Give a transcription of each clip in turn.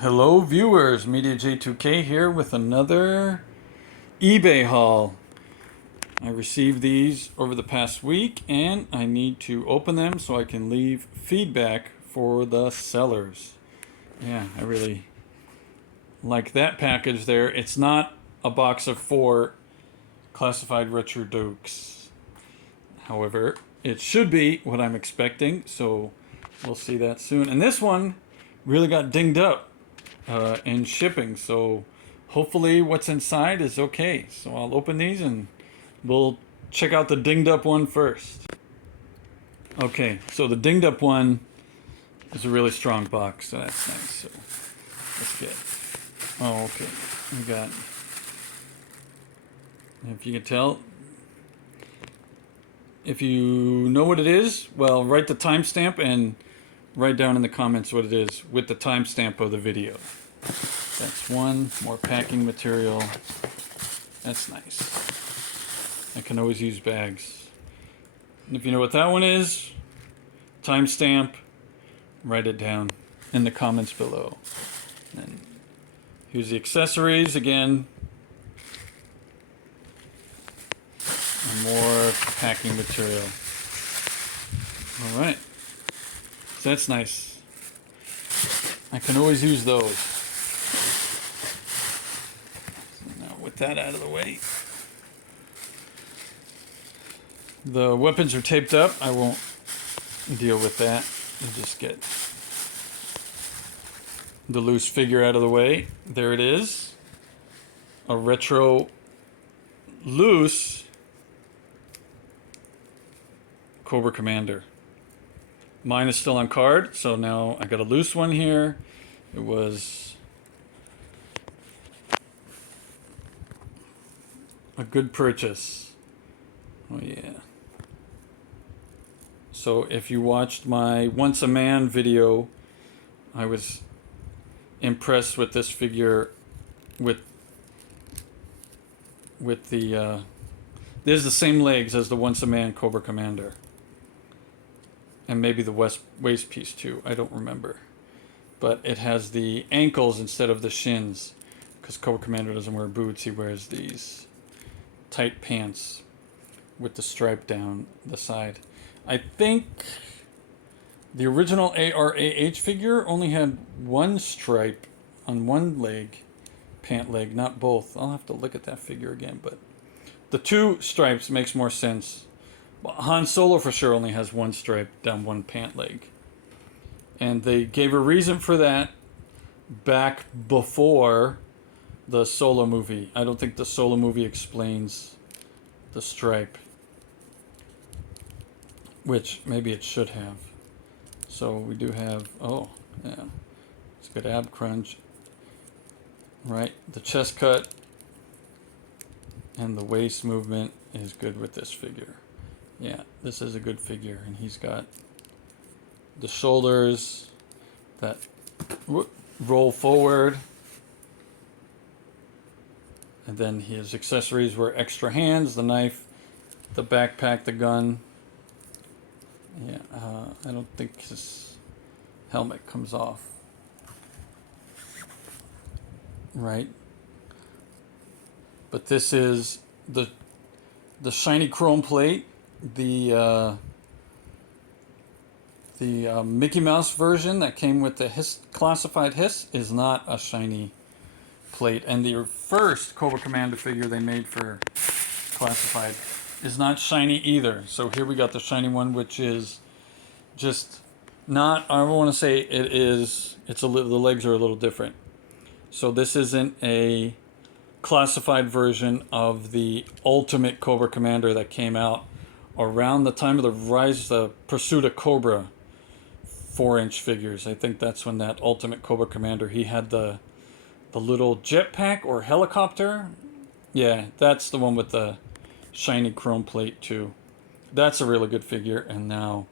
Hello viewers, Media J2K here with another eBay haul. I received these over the past week and I need to open them so I can leave feedback for the sellers. Yeah, I really like that package there. It's not a box of 4 classified retro dukes. However, it should be what I'm expecting, so we'll see that soon. And this one really got dinged up in shipping, so hopefully what's inside is okay. So I'll open these and we'll check out the dinged up one first. Okay, so the dinged up one is a really strong box, so that's nice. So let's get, oh okay, we got, if you can tell, if you know what it is, well, write the timestamp and write down in the comments what it is with the timestamp of the video. That's one more packing material. That's nice. I can always use bags. And if you know what that one is, timestamp, write it down in the comments below. And here's the accessories again. And more packing material. All right. So that's nice. I can always use those. So now with that out of the way. The weapons are taped up. I won't deal with that. I'll just get the loose figure out of the way. There it is. A retro loose Cobra-Commander. Mine is still on card, so now I got a loose one here. It was a good purchase. Oh yeah. So if you watched my Once a Man video, I was impressed with this figure with the there's the same legs as the Once a Man Cobra-Commander. And maybe the waist piece too, I don't remember. But it has the ankles instead of the shins. Because Cobra-Commander doesn't wear boots, he wears these tight pants with the stripe down the side. I think the original ARAH figure only had one stripe on one leg, pant leg, not both. I'll have to look at that figure again, but the 2 stripes makes more sense. Han Solo for sure only has one stripe down one pant leg. And they gave a reason for that back before the Solo movie. I don't think the Solo movie explains the stripe, which maybe it should have. So we do have, oh yeah, it's got ab crunch, right? The chest cut and the waist movement is good with this figure. Yeah, this is a good figure, and he's got the shoulders that roll forward, and then his accessories were extra hands, the knife, the backpack, the gun. Yeah, I don't think his helmet comes off. Right? But this is the shiny chrome plate. The Mickey Mouse version that came with the classified hiss is not a shiny plate, and the first Cobra-Commander figure they made for classified is not shiny either. So here we got the shiny one, which is just not, I don't want to say it is, it's the legs are a little different. So this isn't a classified version of the ultimate Cobra-Commander that came out around the time of the rise, the Pursuit of Cobra 4-inch figures. I think that's when that ultimate Cobra-Commander, he had the little jetpack or helicopter. Yeah, that's the one with the shiny chrome plate too. That's a really good figure. And now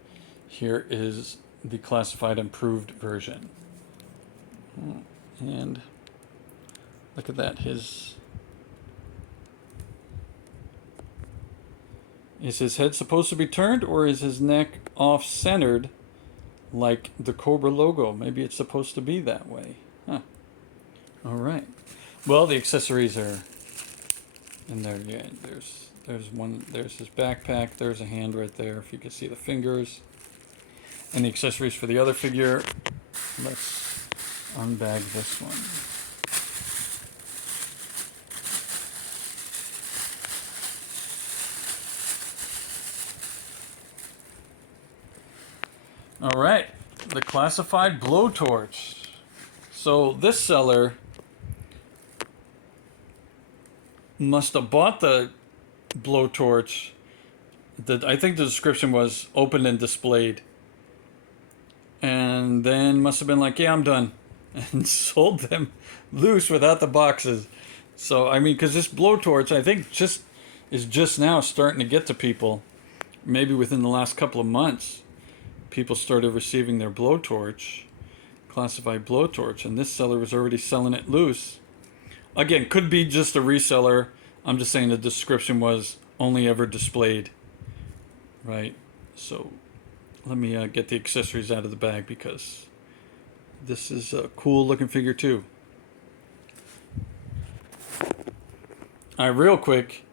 here is the classified improved version. And look at that. Is his head supposed to be turned, or is his neck off-centered like the Cobra logo? Maybe it's supposed to be that way. Huh. All right. Well, the accessories are in there. Yeah, there's one. There's his backpack. There's a hand right there. If you can see the fingers. And the accessories for the other figure. Let's unbag this one. All right, the classified blowtorch. So this seller must have bought the blowtorch. I think the description was opened and displayed. And then must have been like, yeah, I'm done. And sold them loose without the boxes. So, I mean, because this blowtorch, I think, is just now starting to get to people. Maybe within the last couple of months, people started receiving their blowtorch, classified blowtorch, and this seller was already selling it loose. Again, could be just a reseller. I'm just saying the description was only ever displayed. Right? So, let me get the accessories out of the bag because this is a cool looking figure too. All right, real quick,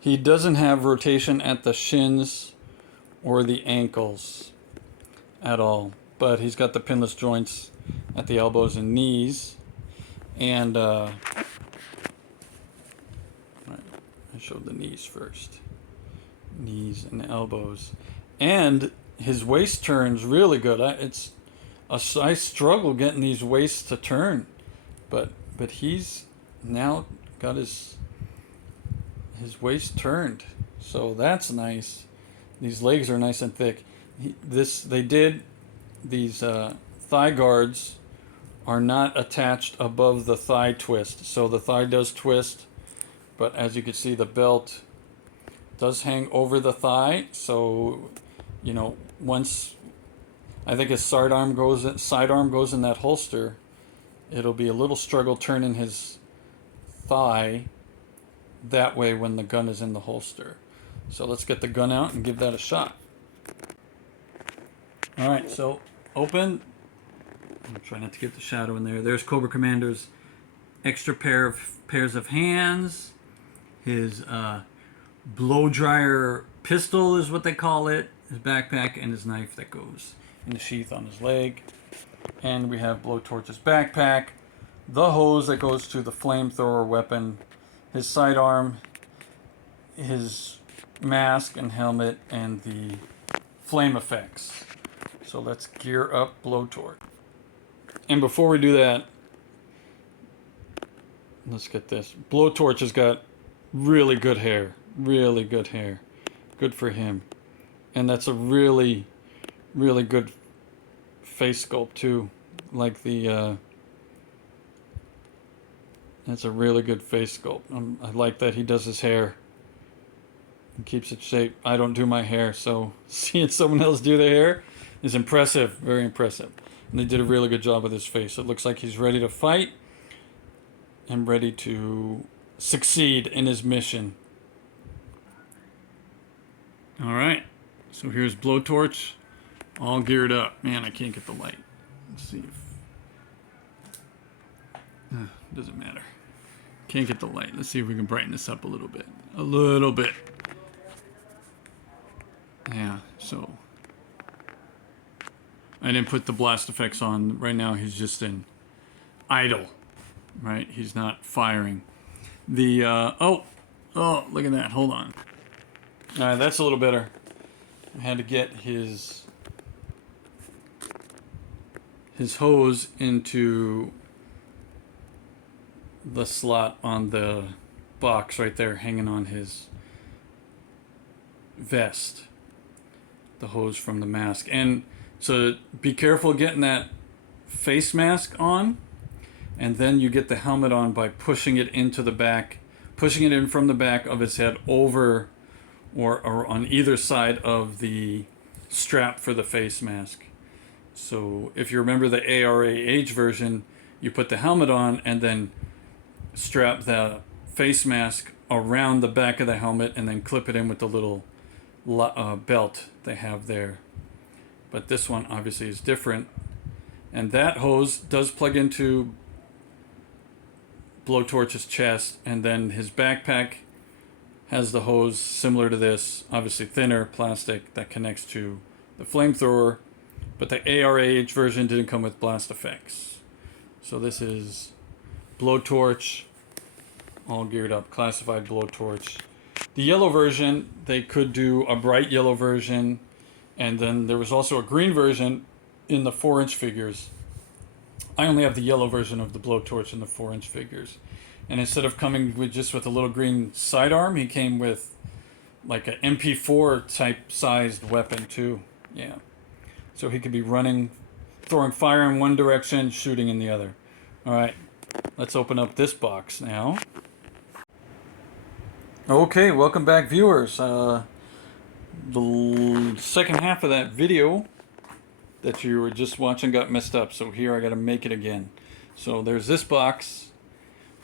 he doesn't have rotation at the shins or the ankles at all, but he's got the pinless joints at the elbows and knees. And I showed the knees first. Knees and elbows. And his waist turns really good. I struggle getting these waists to turn, but he's now got his waist turned, so that's nice. These legs are nice and thick. These thigh guards are not attached above the thigh twist, so the thigh does twist, but as you can see, the belt does hang over the thigh. So, you know, once I think his sidearm goes in that holster, it'll be a little struggle turning his thigh that way when the gun is in the holster. So let's get the gun out and give that a shot. All right, so open. I'm trying not to get the shadow in there. There's Cobra Commander's extra pairs of hands. His blow dryer pistol is what they call it. His backpack and his knife that goes in the sheath on his leg. And we have Blowtorch's backpack, the hose that goes to the flamethrower weapon, his sidearm, his mask and helmet, and the flame effects. So let's gear up Blowtorch. And before we do that, let's get this. Blowtorch has got really good hair. Really good hair. Good for him. And that's a really, really good face sculpt too. Like the that's a really good face sculpt. I like that he does his hair and keeps it shaped. I don't do my hair, so seeing someone else do their hair is impressive. Very impressive. And they did a really good job with his face. It looks like he's ready to fight and ready to succeed in his mission. All right. So here's Blowtorch, all geared up. Man, I can't get the light. Let's see if... doesn't matter. Can't get the light. Let's see if we can brighten this up a little bit. A little bit. Yeah, so... I didn't put the blast effects on. Right now he's just in idle. Right? He's not firing. The, oh, look at that. Hold on. All right, that's a little better. I had to get his hose into the slot on the box right there, hanging on his vest. The hose from the mask. And so be careful getting that face mask on, and then you get the helmet on by pushing it into the back, pushing it in from the back of his head over or on either side of the strap for the face mask. So if you remember the ARAH version, you put the helmet on and then strap the face mask around the back of the helmet and then clip it in with the little belt they have there. But this one obviously is different. And that hose does plug into blowtorch's chest, and then his backpack has the hose similar to this, obviously thinner plastic that connects to the flamethrower, but the ARAH version didn't come with blast effects. So this is blowtorch, all geared up, classified blowtorch. The yellow version, they could do a bright yellow version, and then there was also a green version in the 4-inch figures. I only have the yellow version of the blowtorch in the 4-inch figures. And instead of coming with just with a little green sidearm, he came with like an MP4 type sized weapon too. Yeah. So he could be running, throwing fire in one direction, shooting in the other. All right, let's open up this box now. Okay, welcome back, viewers. The second half of that video that you were just watching got messed up, so here I got to make it again. So there's this box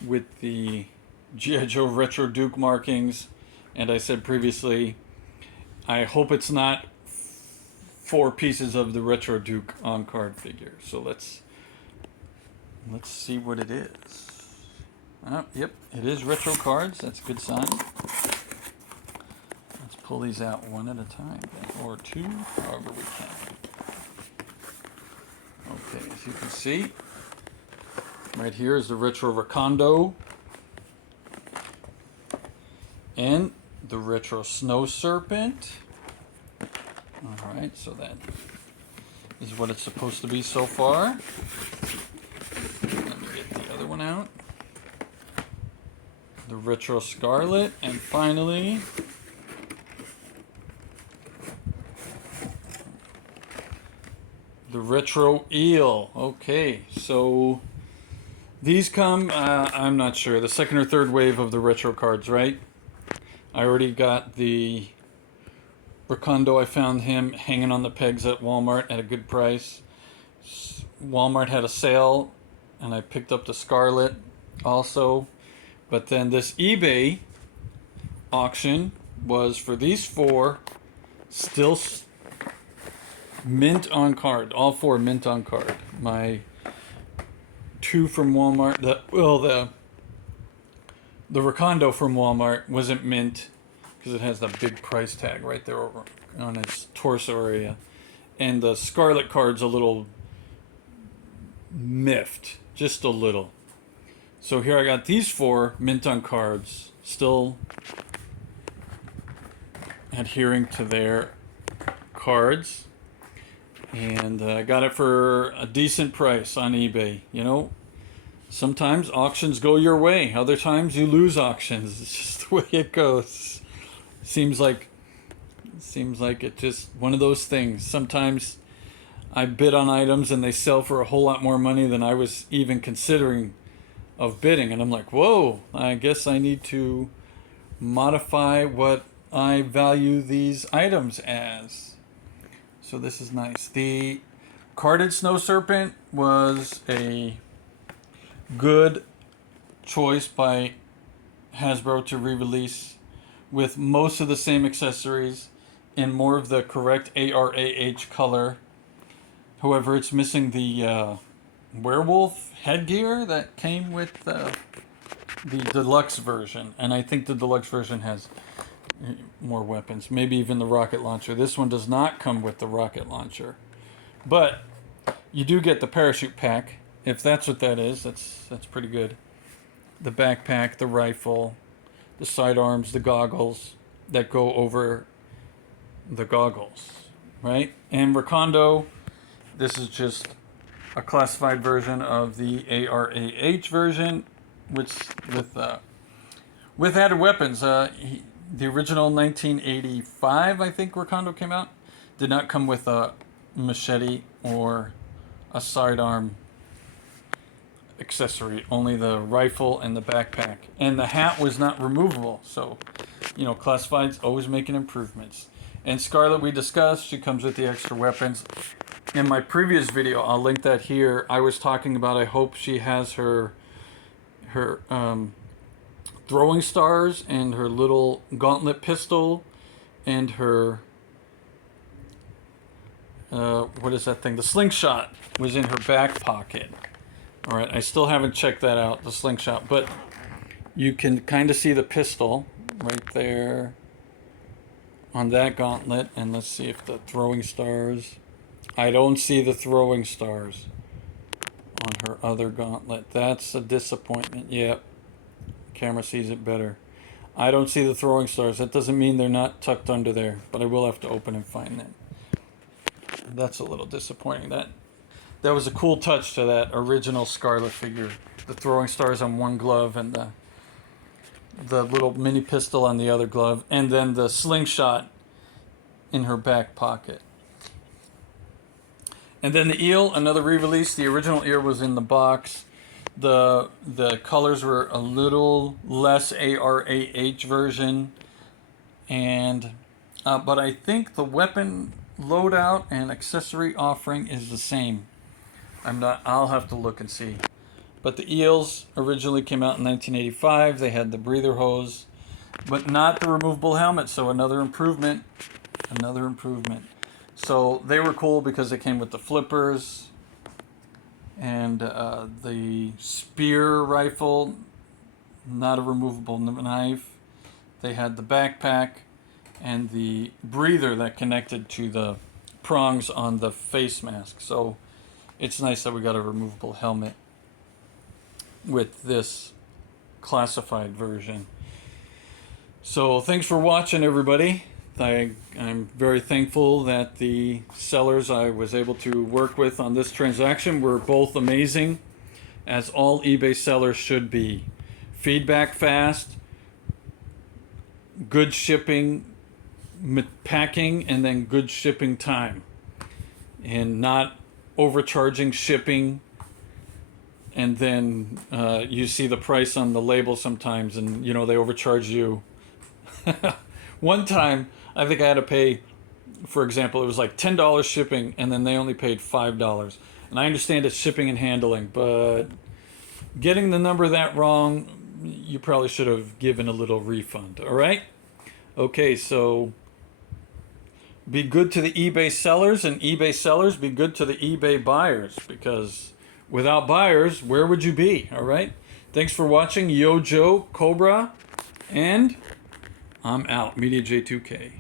with the gijoe Retro Duke markings, and I said previously, I hope it's not 4 pieces of the Retro Duke on card figure. So let's see what it is. Yep, it is retro cards. That's a good sign. Let's pull these out one at a time, or 2, however we can. Okay, as you can see, right here is the Retro Recondo and the Retro Snow Serpent. Alright, so that is what it's supposed to be so far. Let me get the other one out. The Retro Scarlett, and finally the Retro Eel. Okay, so these come, I'm not sure, the second or third wave of the retro cards, right? I already got the Recondo. I found him hanging on the pegs at Walmart at a good price. Walmart had a sale, and I picked up the Scarlet also. But then this eBay auction was for these 4, still mint on card. All 4 mint on card. My 2 from Walmart, the Recondo from Walmart wasn't mint because it has that big price tag right there over on its torso area. And the Scarlet card's a little miffed, just a little. So here I got these 4 mint on cards, still adhering to their cards. And I got it for a decent price on eBay. You know, sometimes auctions go your way. Other times you lose auctions. It's just the way it goes. Seems like it's just one of those things. Sometimes I bid on items and they sell for a whole lot more money than I was even considering of bidding, and I'm like, whoa, I guess I need to modify what I value these items as. So this is nice. The carded Snow Serpent was a good choice by Hasbro to re-release with most of the same accessories in more of the correct ARAH color. However, it's missing the werewolf headgear that came with the deluxe version, and I think the deluxe version has more weapons, maybe even the rocket launcher. This one does not come with the rocket launcher, but you do get the parachute pack, if that's what that is. That's pretty good. The backpack, the rifle, the sidearms, the goggles that go over the goggles, right? And Recondo, this is just a classified version of the ARAH version, which with added weapons. The original 1985, I think, Recondo came out, did not come with a machete or a sidearm accessory, only the rifle and the backpack. And the hat was not removable, so, you know, classifieds always making improvements. And Scarlet, we discussed, she comes with the extra weapons. In my previous video, I'll link that here, I was talking about, I hope she has her throwing stars and her little gauntlet pistol and her what is that thing, the slingshot, was in her back pocket. All right, I still haven't checked that out, the slingshot, but you can kind of see the pistol right there on that gauntlet. And let's see if the throwing stars. I don't see the throwing stars on her other gauntlet. That's a disappointment. Yep, camera sees it better. I don't see the throwing stars. That doesn't mean they're not tucked under there, but I will have to open and find them. That's a little disappointing. That was a cool touch to that original Scarlett figure. The throwing stars on one glove and the little mini pistol on the other glove, and then the slingshot in her back pocket. And then the eel, another re-release. The original ear was in the box. The colors were a little less ARAH version, and but I think the weapon loadout and accessory offering is the same. I'll have to look and see. But the eels originally came out in 1985. They had the breather hose, but not the removable helmet. So another improvement. Another improvement. So they were cool because they came with the flippers and the spear rifle, not a removable knife. They had the backpack and the breather that connected to the prongs on the face mask. So it's nice that we got a removable helmet with this classified version. So thanks for watching, everybody. I'm very thankful that the sellers I was able to work with on this transaction were both amazing, as all eBay sellers should be. Feedback fast, good shipping, packing, and then good shipping time. And not overcharging shipping, and then you see the price on the label sometimes, and you know they overcharge you. One time, I think I had to pay, for example, it was like $10 shipping, and then they only paid $5. And I understand it's shipping and handling, but getting the number that wrong, you probably should have given a little refund, all right? Okay, so be good to the eBay sellers, and eBay sellers be good to the eBay buyers, because without buyers, where would you be, all right? Thanks for watching. Yo Joe, Cobra, and I'm out. Media J2K.